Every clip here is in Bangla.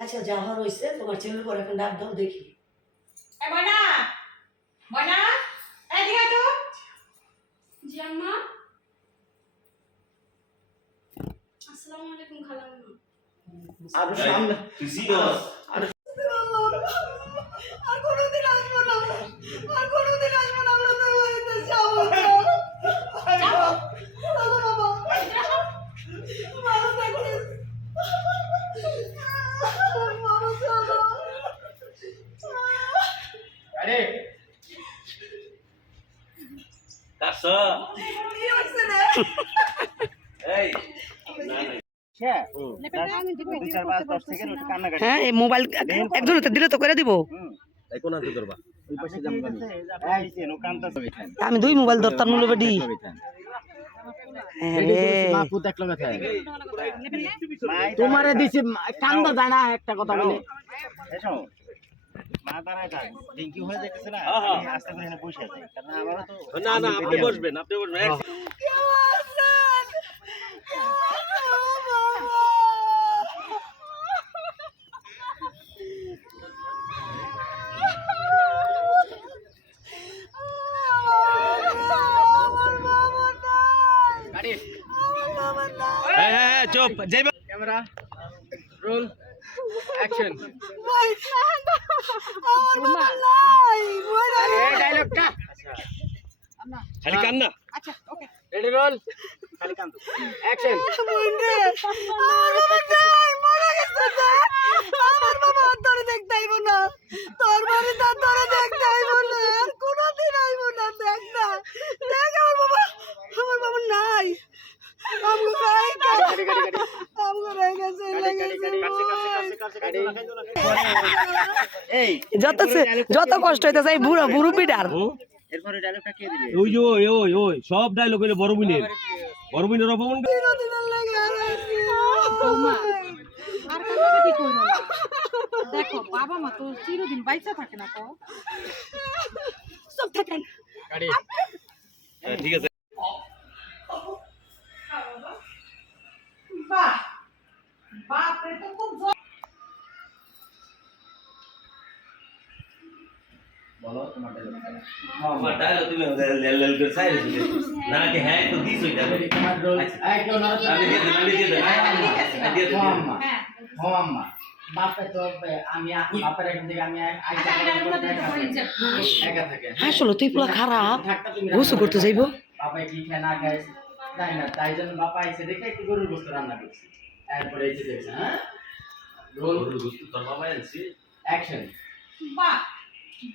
আচ্ছা যা হওয়ার হয়েছে তোমার ছেলের পর এখন ডাক দাও দেখি। এ ময়না! ময়না! এদিকে তো। জি আম্মা। আসসালামু আলাইকুম খালাম্মা। আর সামনে তুই সিরিয়াস আর কোনোদিন আসব না আর কোনোদিন আসব না আমরা তোর বাড়িতে যাব বাবা ভালো থাকিস বাবা চলো আরে কাছ হ্যাঁ হ্যাঁ এই মোবাইল একজন দিলে তো করে দিব। আমি। দুই মোবাইল ধরতাম নুলো বেডি হ্যাঁ তোমারে দিছি কান্দা জানা একটা কথা বলে। না হ্যাঁ, হ্যাঁ। আমি আস্তে করে এখানে বসে আছি। কারণ আমারও তো না না আপনি বসবেন আপনি বসবেন এক কেউ আছেন গাড়ি অ্যাকশন এই ডায়লগটা খালি কান্না। রেডি রোল খালি কান্ত অ্যাকশন আমার বাবা নাই মরে গেছে রে। আমার বাবা আর তোরে দেখতে আইবো না তোর বাড়ি তার তোরে দেখতে আইবো না আর কোনোদিন আইবো না দেখ না দেখ আমার বাবা আমার বাবা নাই আমগো নাই গাড়ি গাড়ি গাড়ি আমগো রে গেছে গাড়ি গাড়ি গাড়ি কাছে কাছে কাছে কাছে এই যত যত কষ্ট হইতেছে এই বুড়ো বুড়ো পিটার। এরপরে ডায়লগটা কে দিবে? ওই যে ওই ওই ওই সব ডায়লগ হইল বড় বোনের বড় বোনের অপমান চিরদিনের লেগে হারাইছি বৌমা আর কান্নাকাটি করো না। দেখো বাবা মা তো চিরদিন বাইচা থাকে না তো। সব থাকেন। হ্যাঁ, ঠিক আছে। বাহ বাপরে তো খুব বলো তোমার আমার ডায়লগ তুমি লেল লেল করে সাইরে না কি হ্যাঁ তো দিস ওইটা তোমার রোল এই কেউ না আমি দিয়ে দেন আমি দিয়ে দেন আমি দিয়ে দেন আম্মা হ্যাঁ আম্মা। বাপে তো আমি বাপের এখান থেকে আমি আইসা একা থাকে। আসলে তুই পুরো খারাপ। গোসু করতে যাইবো? বাবা কি খায় না খায়? তাই না তাই জন্য বাবা এসে দেখে একটু গরুর গোস্ত রান্না করছি। এরপরে এসে দেখছে হ্যাঁ? রোল তোর বাবা আনছি। অ্যাকশন বাহ।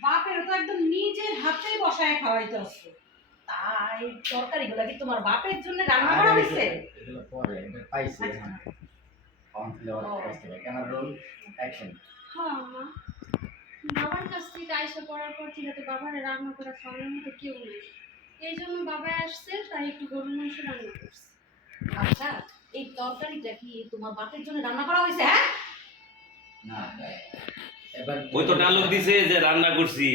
বাপের তো একদম নিজের হাতে বসায় খাওয়াইতে আসছো তাই তরকারি গুলা কি তোমার বাপের জন্য রান্না করা হয়েছে? অ্যাকশন। হ্যাঁ বাবার কাছ থেকে আইসা পড়ার পর থেকে তো বাবার রান্না করা খাওয়ানোর মতো কেউ নেই এই জন্য বাবা আসছে তাই একটু গরুর মাংস রান্না করছে। আচ্ছা এই তরকারিটা কি তোমার বাপের জন্য রান্না করা হয়েছে হ্যাঁ? না। ওই তো ডায়লগ দিছে যে রান্না করছি।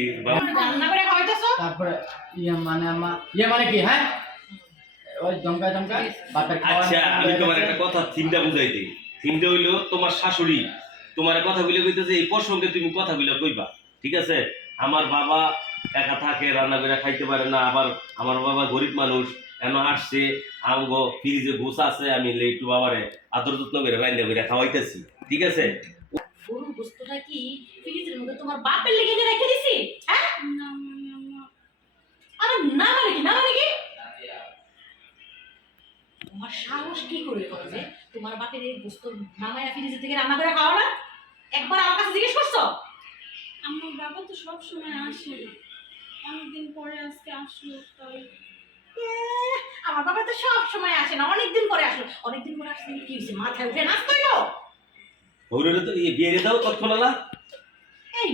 রান্না করে খাওয়াইতেছো? তারপরে ইয়ে মানে আমা ইয়ে মানে কি হ্যাঁ? ওই দমকা দমকা বাপের আচ্ছা আমি তোমার একটা কথা থিমটা বুঝাই দিই। থিমটা হইল তোমার শাশুড়ি। তোমার কথা বলে কইতেছে এই প্রসঙ্গে তুমি কথা বলে কইবা ঠিক আছে? আমার বাবা একা থাকে রান্না করে খাইতে পারে না আবার আমার বাবা গরিব মানুষ কেন আসছে আমগো ফ্রিজে ঘুষ আছে আমি লে একটু বাবারে আদর যত্ন করে রান্না করে খাওয়াইতেছি ঠিক আছে? গরুর গোস্তটা কি ফ্রিজের মধ্যে তোমার বাপের লেগে এনে রেখে দিছি? হ্যাঁ? আরে না মানে কি? না মানে কি? তোমার সাহস কি করে যে তোমার বাপের এই গোস্ত নামায়া ফ্রিজের থেকে রান্না করে খাওয়া না? একবার আমার কাছে জিজ্ঞেস করছ? আমার বাবা তো সব সময় আসে অনেকদিন পরে আজকে আসলো তাই। আমার বাবা তো সব সময় আসে না অনেকদিন পরে আসলো। অনেকদিন পরে আসলে কি হয়েছে? মাথায় উঠে নাচতো তো হৌরে তো ইয়ে বিয়ে দাও তৎক্ষণালা এই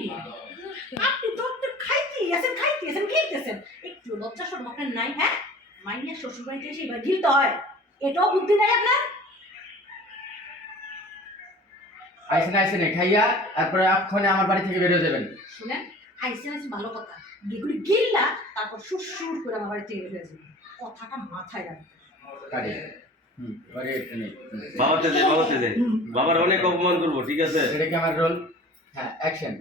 আপনি তো খাইতে গেছেন খাইতে গেছেন খেয়েছেন একটু লজ্জা সরম আপনার নাই হ্যাঁ? মাইয়া শ্বশুর বাড়িতে এসে এবার গিলতে হয়। এটাও বুদ্ধি নাই আপনার? আইসেন আইসেন খাইয়া তারপরে এক্ষণে আমার বাড়ি থেকে বেরিয়ে যাবেন। শুনেন আইসেন আইসেন ভালো কথা। গিগুলি গিল্লা তারপর সুর সুর করে আমার বাড়ি থেকে বের হয়ে কথাটা মাথায় রাখবে বাবাতে দে বাবাতে দে। বাবার অনেক অপমান করব ঠিক আছে? এটা কি আমার রোল হ্যাঁ অ্যাকশন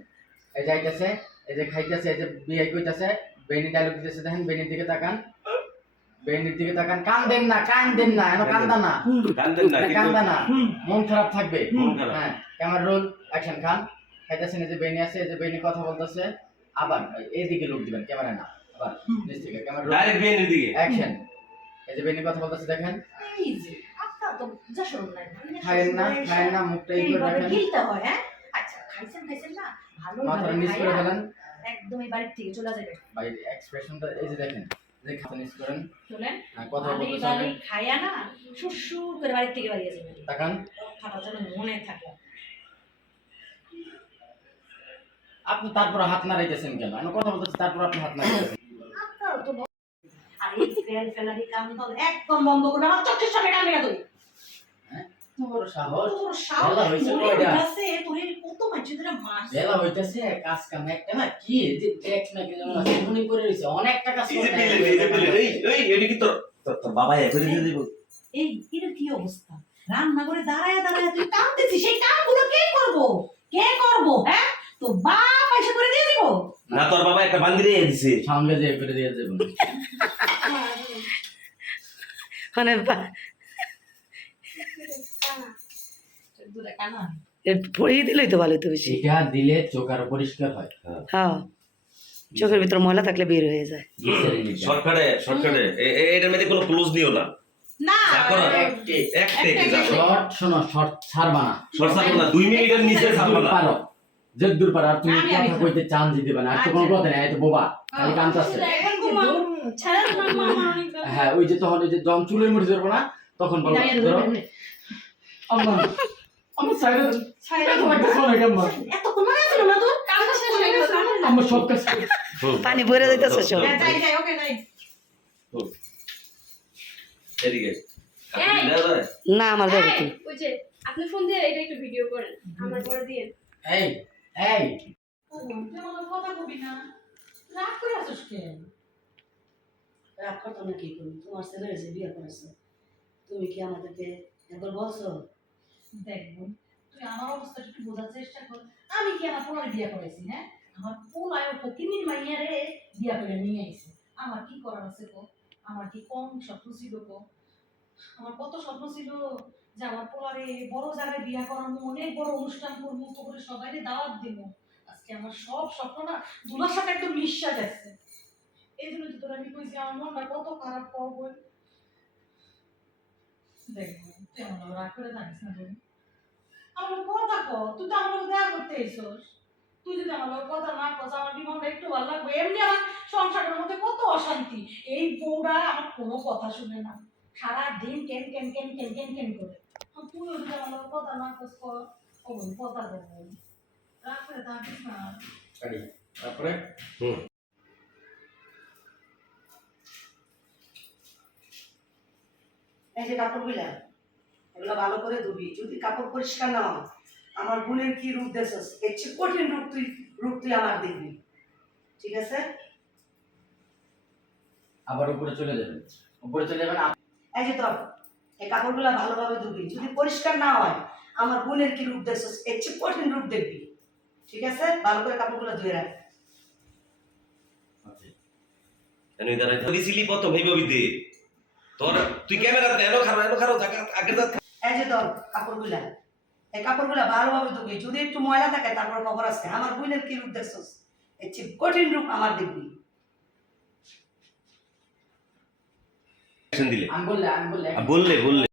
এই যাইতেছে এই যে খাইতেছে এই যে বিয়ে কইতাছে বেনি ডায়লগ দিতেছে দেখেন বেনির দিকে তাকান। বেনির দিকে তাকান। কান দেন না কান দেন না এনো কান্দা না। কান্দেন না কান্দা না। মন খারাপ থাকবে। মন হ্যাঁ ক্যামেরা রোল অ্যাকশন খান খাইতেছেন এই যে বেনি আছে এই যে বেনি কথা বলতেছে। আবার এইদিকে লোক দিবেন ক্যামেরা না। আবার নিচ থেকে ক্যামেরা রোল ডাইরেক্ট বিয়ের দিকে। অ্যাকশন এই যে বেনি কথা বলতেছে দেখেন। এই যে আপনার তো যশোর নাই মাইয়া না শ্বশুরবাড়ির খায়েন না মুখটা এই করে রাখেন গিলতে হয় হ্যাঁ? আচ্ছা খাইছেন খাইছেন না? ভালো মাথাটা নিচ করে ফেলেন। একদম বাড়ির থেকে চলে যাবে ভাই এক্সপ্রেশনটা এই যে দেখেন যে খাতা নিচ করেন। চলেন কথা না করে বাড়ির থেকে বাড়িয়ে তাকান যেন মনে থাকে। আপনি তারপর হাত নাড়াইতেছেন কেন? আমি কথা বলতেছি তারপর আপনি হাত নাড়াইতেছেন আপনারও তো ব- আর এই ফেল ফেলারি একদম বন্ধ করবে আমার চোখের সামনে কামে না তুই তোর সাহস? তোর সাহস বেলা হয়েছে মনে কয়টা? হইতাছে, তোর এই কত মানুষের ধরে মাস বেলা হইতেছে কাজ কাম একটা না কি এই যে দেখ না কি যেমন আছে মনে করে রইছে অনেকটা কাজ এই যে করতে পেলেন এই যে পেলেন এই এই এটা কি তোর তোর- তোর বাবা এক করে দিয়ে দিব। এই এর কি অবস্থা? রান্না করে দাঁড়ায় দাঁড়ায় তুই সেই কামগুলো কে করব? কে করব হ্যাঁ? তো বাপ এসে করে দিয়ে দিব। না তোর বাবা একটা বান্দি রে দিছে। সঙ্গে যে করে দিয়ে দেব মানে বা- দূরে পড়িয়ে দিলেই তো ভালো তো বেশি। এটা দিলে চোখ আরও পরিষ্কার হয়। হ্যাঁ। চোখের ভিতর ময়লা থাকলে বের হয়ে যায়। গ্লিসারিন দিতে। শর্টকাটে শর্টকাটে। এটার মধ্যে কোনো ক্লোজ নিও না। না যা করার। একটি এক থেকে শর্ট শোনো শর্ট ছাড়বা না। শর্ট ছাড়বো না। দুই মিনিটের নিচে ছাড়বো না। পারো। পারো। আর তুমি কথা কইতে চান দিতে না আর তো কোনো কথা নেই এই বোবা। খালি কামতাছে হ্যাঁ ওই যে তখন ওই যে যখন চুলের মধ্যে ধরবো না তখন বলো ধরো। আল্লাহ আমার সাইডে সাইডে তো ফোন এটা মার এত কোন ছিল না তোর কামটা শেষ হয়ে গেছে। আমার আমার সব কাজ পানি ভরে যাইতেছে সব। হ্যাঁ, ওকে এদিকে? না আমার দেবে আপনি ফোন দিয়ে এটা একটু ভিডিও করেন। আমার পরে দিয়ে। এই এই। ও, তুই আমার কথা কবি না। রাগ করে আসিস কেন? রাগ করতো না কি করবি? তোমার ছেলে এসে বিয়ে করেছে, তুমি কি আমাদেরকে একবার বলছো? দেখ তুই আমার অবস্থাটা একটু বোঝার চেষ্টা কর। আমি কি আমার পোলার বিয়ে করেছি হ্যাঁ? আমার পোলায় ফকিনির মাইয়া রে বিয়া করে নিয়ে আইছে। আমার কি করার আছে গো আমার কি কম স্বপ্ন ছিল গো আমার কত স্বপ্ন ছিল যে আমার পোলারে বড় জায়গায় বিয়া করাবো অনেক বড় অনুষ্ঠান করব তো করে সবাই দাওয়াত দিব। আজকে আমার সব স্বপ্ন না দুলার সাথে একদম মিশা যাচ্ছে। এই জন্য তো তোর আমি কইছি, আমার মনটা কত খারাপ দেখ করে তো আমার দেখা অশান্তি। এই বউরা আমার কোনো কথা শুনে না। সারা দিন কেন কেন কেন কেন কেন কেন করে। তুই কথা না কস ক কথা দেব রাগ করে তারপরে? এই যে কাপড়গুলা এগুলো ভালো করে ধুবি। যদি কাপড় পরিষ্কার না হয় আমার বোনের কি রূপ দেখছিস? এর চেয়ে কঠিন রূপ তুই রূপ তুই আমার দেখবি। ঠিক আছে? আবার উপরে চলে যাবেন উপরে চলে যাবেন এই যে তোর এই কাপড়গুলো ভালোভাবে ধুবি। যদি পরিষ্কার না হয় আমার বোনের কি রূপ দেখছিস? এর চেয়ে কঠিন রূপ দেখবি। ঠিক আছে? ভালো করে কাপড়গুলো ধুয়ে রাখ। এনে দাঁড়াই। দিছিলি প্রথম এই ববিতে। তোর তুই ক্যামেরাতে এনো খারো এনো খারো জায়গা আগে যা এই যে তোর কাপড়গুলা এই কাপড়গুলা ভালোভাবে ধুবি যদি একটু ময়লা থাকে তারপর খবর আছে। আমার বোনের কি রূপ দেখছস? এর চেয়ে কঠিন রূপ আমার দেখবি। বললে বললে।